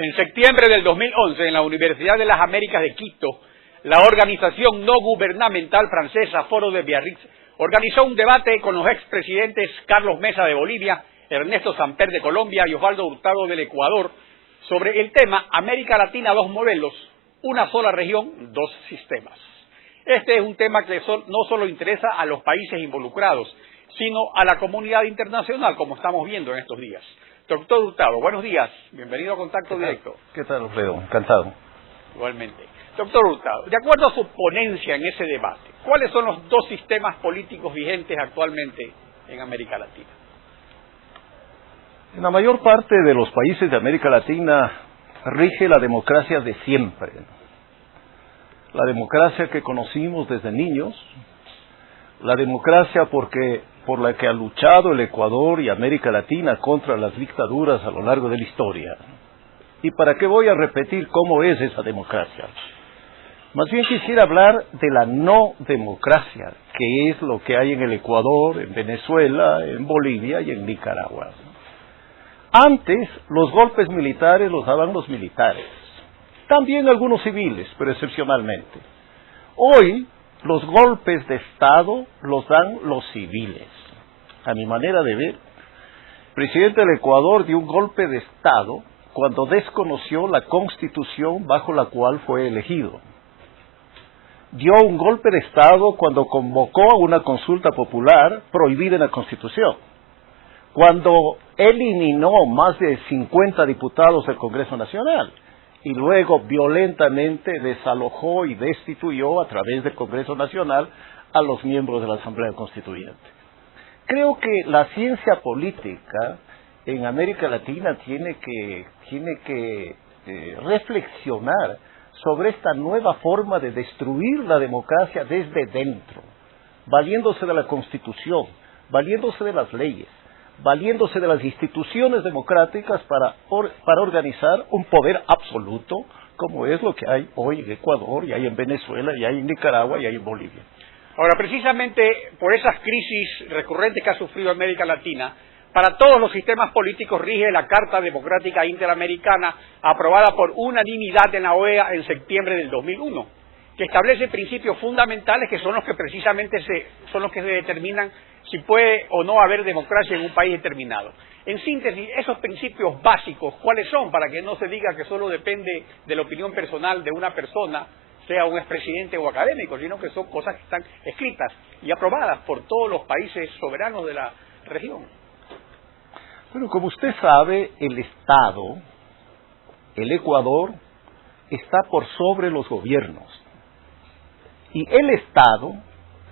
En septiembre del 2011, en la Universidad de las Américas de Quito, la organización no gubernamental francesa Foro de Biarritz organizó un debate con los expresidentes Carlos Mesa de Bolivia, Ernesto Samper de Colombia y Osvaldo Hurtado del Ecuador sobre el tema América Latina, dos modelos, una sola región, dos sistemas. Este es un tema que no solo interesa a los países involucrados, sino a la comunidad internacional, como estamos viendo en estos días. Doctor Hurtado, buenos días, bienvenido a Contacto Directo. ¿Qué tal, Alfredo? Encantado. Igualmente. Doctor Hurtado, de acuerdo a su ponencia en ese debate, ¿cuáles son los dos sistemas políticos vigentes actualmente en América Latina? En la mayor parte de los países de América Latina rige la democracia de siempre. La democracia que conocimos desde niños, la democracia por la que ha luchado el Ecuador y América Latina contra las dictaduras a lo largo de la historia. ¿Y para qué voy a repetir cómo es esa democracia? Más bien quisiera hablar de la no democracia, que es lo que hay en el Ecuador, en Venezuela, en Bolivia y en Nicaragua. Antes, los golpes militares los daban los militares. También algunos civiles, pero excepcionalmente. Hoy, los golpes de Estado los dan los civiles. A mi manera de ver, el presidente del Ecuador dio un golpe de Estado cuando desconoció la Constitución bajo la cual fue elegido. Dio un golpe de Estado cuando convocó a una consulta popular prohibida en la Constitución. Cuando eliminó más de 50 diputados del Congreso Nacional y luego violentamente desalojó y destituyó a través del Congreso Nacional a los miembros de la Asamblea Constituyente. Creo que la ciencia política en América Latina tiene que reflexionar sobre esta nueva forma de destruir la democracia desde dentro, valiéndose de la Constitución, valiéndose de las leyes, valiéndose de las instituciones democráticas para organizar un poder absoluto, como es lo que hay hoy en Ecuador, y hay en Venezuela, y hay en Nicaragua, y hay en Bolivia. Ahora, precisamente por esas crisis recurrentes que ha sufrido América Latina, para todos los sistemas políticos rige la Carta Democrática Interamericana, aprobada por unanimidad en la OEA en septiembre del 2001, que establece principios fundamentales que son los que precisamente son los que se determinan si puede o no haber democracia en un país determinado. En síntesis, esos principios básicos, ¿cuáles son? Para que no se diga que solo depende de la opinión personal de una persona, sea un expresidente o académico, sino que son cosas que están escritas y aprobadas por todos los países soberanos de la región. Bueno, como usted sabe, el Estado, el Ecuador, está por sobre los gobiernos. Y el Estado,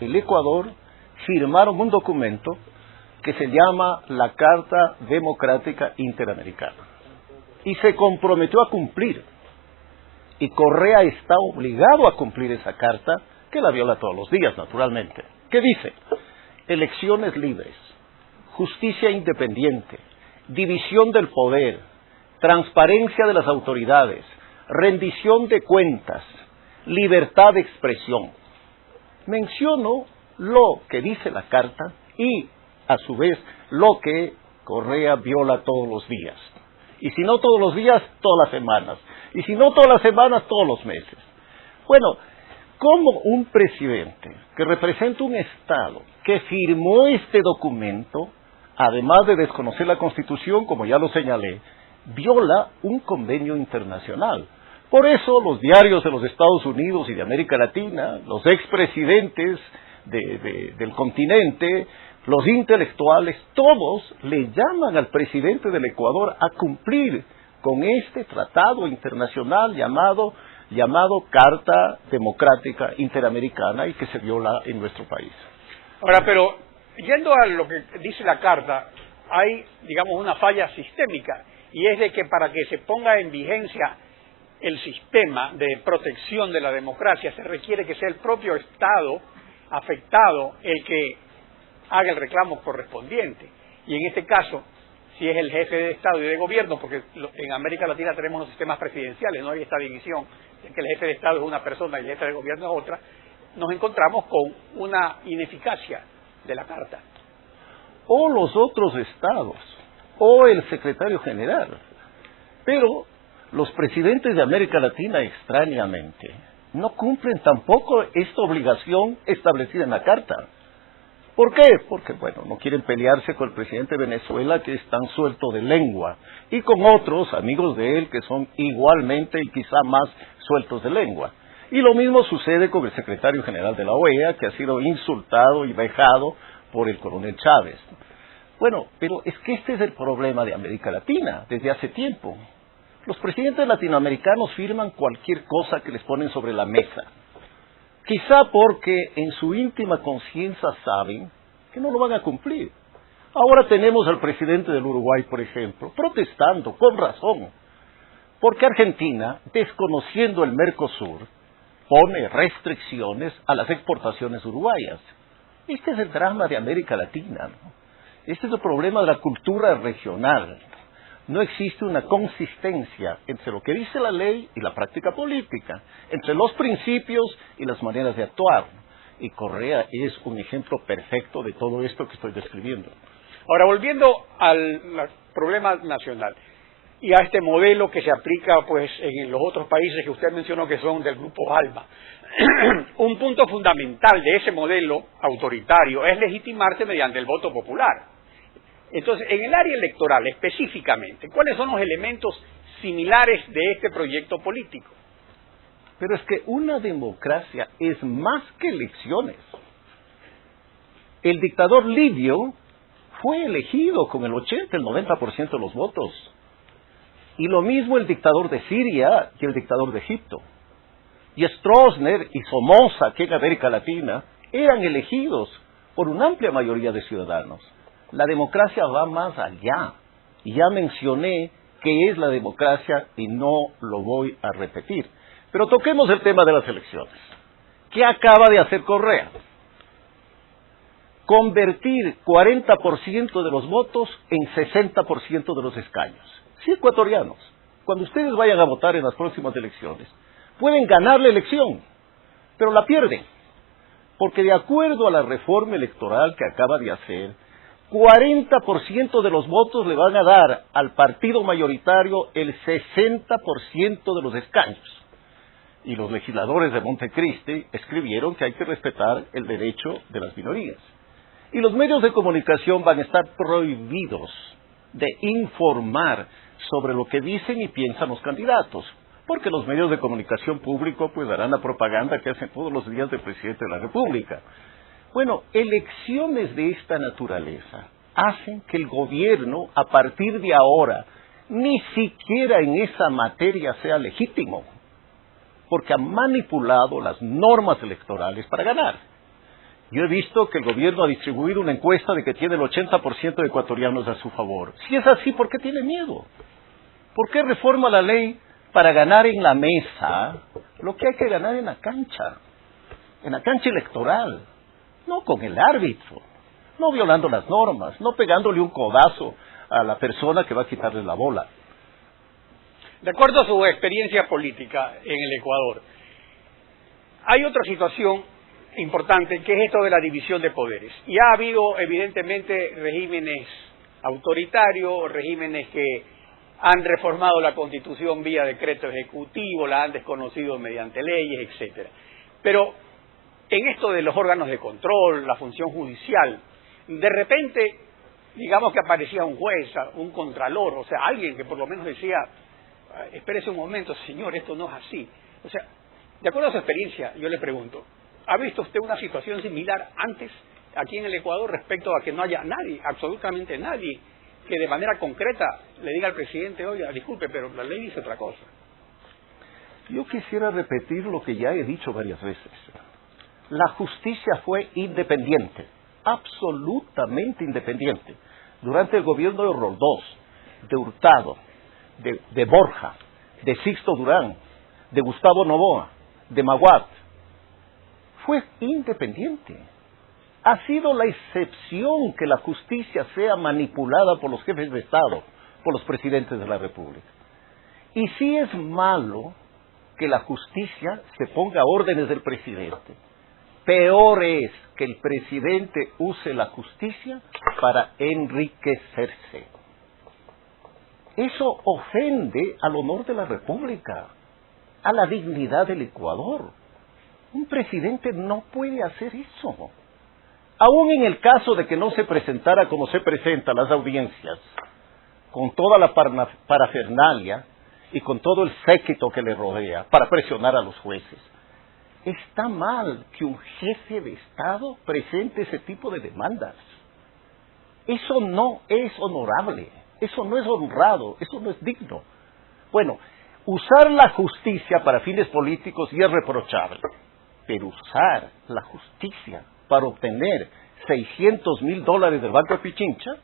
el Ecuador, firmaron un documento que se llama la Carta Democrática Interamericana. Y se comprometió a cumplir. Y Correa está obligado a cumplir esa carta, que la viola todos los días, naturalmente. ¿Qué dice? Elecciones libres, justicia independiente, división del poder, transparencia de las autoridades, rendición de cuentas, libertad de expresión. Menciono lo que dice la carta y, a su vez, lo que Correa viola todos los días. Y si no todos los días, todas las semanas. Y si no todas las semanas, todos los meses. Bueno, ¿cómo un presidente que representa un Estado que firmó este documento, además de desconocer la Constitución, como ya lo señalé, viola un convenio internacional? Por eso los diarios de los Estados Unidos y de América Latina, los expresidentes del continente, los intelectuales, todos le llaman al presidente del Ecuador a cumplir con este tratado internacional llamado Carta Democrática Interamericana y que se viola en nuestro país. Ahora, pero yendo a lo que dice la Carta, hay, digamos, una falla sistémica, y es de que para que se ponga en vigencia el sistema de protección de la democracia se requiere que sea el propio Estado afectado el que haga el reclamo correspondiente. Y en este caso, si es el jefe de Estado y de gobierno, porque en América Latina tenemos los sistemas presidenciales, no hay esta división, de que el jefe de Estado es una persona y el jefe de gobierno es otra, nos encontramos con una ineficacia de la Carta. O los otros estados, o el secretario general. Pero los presidentes de América Latina, extrañamente, no cumplen tampoco esta obligación establecida en la Carta. ¿Por qué? Porque, bueno, no quieren pelearse con el presidente de Venezuela, que es tan suelto de lengua, y con otros amigos de él que son igualmente y quizá más sueltos de lengua. Y lo mismo sucede con el secretario general de la OEA, que ha sido insultado y vejado por el coronel Chávez. Bueno, pero es que este es el problema de América Latina desde hace tiempo. Los presidentes latinoamericanos firman cualquier cosa que les ponen sobre la mesa. Quizá porque en su íntima conciencia saben que no lo van a cumplir. Ahora tenemos al presidente del Uruguay, por ejemplo, protestando con razón, porque Argentina, desconociendo el Mercosur, pone restricciones a las exportaciones uruguayas. Este es el drama de América Latina, ¿no? Este es el problema de la cultura regional. No existe una consistencia entre lo que dice la ley y la práctica política, entre los principios y las maneras de actuar. Y Correa es un ejemplo perfecto de todo esto que estoy describiendo. Ahora, volviendo al problema nacional y a este modelo que se aplica pues en los otros países que usted mencionó que son del Grupo ALMA, un punto fundamental de ese modelo autoritario es legitimarse mediante el voto popular. Entonces, en el área electoral específicamente, ¿cuáles son los elementos similares de este proyecto político? Pero es que una democracia es más que elecciones. El dictador libio fue elegido con el 80, el 90% de los votos. Y lo mismo el dictador de Siria y el dictador de Egipto. Y Stroessner y Somoza, que en América Latina, eran elegidos por una amplia mayoría de ciudadanos. La democracia va más allá. Y ya mencioné qué es la democracia y no lo voy a repetir. Pero toquemos el tema de las elecciones. ¿Qué acaba de hacer Correa? Convertir 40% de los votos en 60% de los escaños. Sí, ecuatorianos, cuando ustedes vayan a votar en las próximas elecciones, pueden ganar la elección, pero la pierden. Porque de acuerdo a la reforma electoral que acaba de hacer, 40% de los votos le van a dar al partido mayoritario el 60% de los escaños. Y los legisladores de Montecristi escribieron que hay que respetar el derecho de las minorías. Y los medios de comunicación van a estar prohibidos de informar sobre lo que dicen y piensan los candidatos, porque los medios de comunicación público pues darán la propaganda que hacen todos los días del presidente de la República. Bueno, elecciones de esta naturaleza hacen que el gobierno, a partir de ahora, ni siquiera en esa materia sea legítimo, porque ha manipulado las normas electorales para ganar. Yo he visto que el gobierno ha distribuido una encuesta de que tiene el 80% de ecuatorianos a su favor. Si es así, ¿por qué tiene miedo? ¿Por qué reforma la ley para ganar en la mesa lo que hay que ganar en la cancha electoral? No con el árbitro, no violando las normas, no pegándole un codazo a la persona que va a quitarle la bola. De acuerdo a su experiencia política en el Ecuador, hay otra situación importante que es esto de la división de poderes. Y ha habido evidentemente regímenes autoritarios, regímenes que han reformado la Constitución vía decreto ejecutivo, la han desconocido mediante leyes, etcétera. Pero en esto de los órganos de control, la función judicial, de repente, digamos que aparecía un juez, un contralor, o sea, alguien que por lo menos decía, espérese un momento, señor, esto no es así. O sea, de acuerdo a su experiencia, yo le pregunto, ¿ha visto usted una situación similar antes aquí en el Ecuador respecto a que no haya nadie, absolutamente nadie, que de manera concreta le diga al presidente, oiga, disculpe, pero la ley dice otra cosa? Yo quisiera repetir lo que ya he dicho varias veces. La justicia fue independiente, absolutamente independiente. Durante el gobierno de Roldós, de Hurtado, de Borja, de Sixto Durán, de Gustavo Noboa, de Maguad, fue independiente. Ha sido la excepción que la justicia sea manipulada por los jefes de Estado, por los presidentes de la República. Y sí es malo que la justicia se ponga a órdenes del presidente. Peor es que el presidente use la justicia para enriquecerse. Eso ofende al honor de la República, a la dignidad del Ecuador. Un presidente no puede hacer eso. Aún en el caso de que no se presentara como se presenta a las audiencias, con toda la parafernalia y con todo el séquito que le rodea para presionar a los jueces, está mal que un jefe de Estado presente ese tipo de demandas. Eso no es honorable, eso no es honrado, eso no es digno. Bueno, usar la justicia para fines políticos sí es reprochable, pero usar la justicia para obtener $600,000 del Banco de Pichincha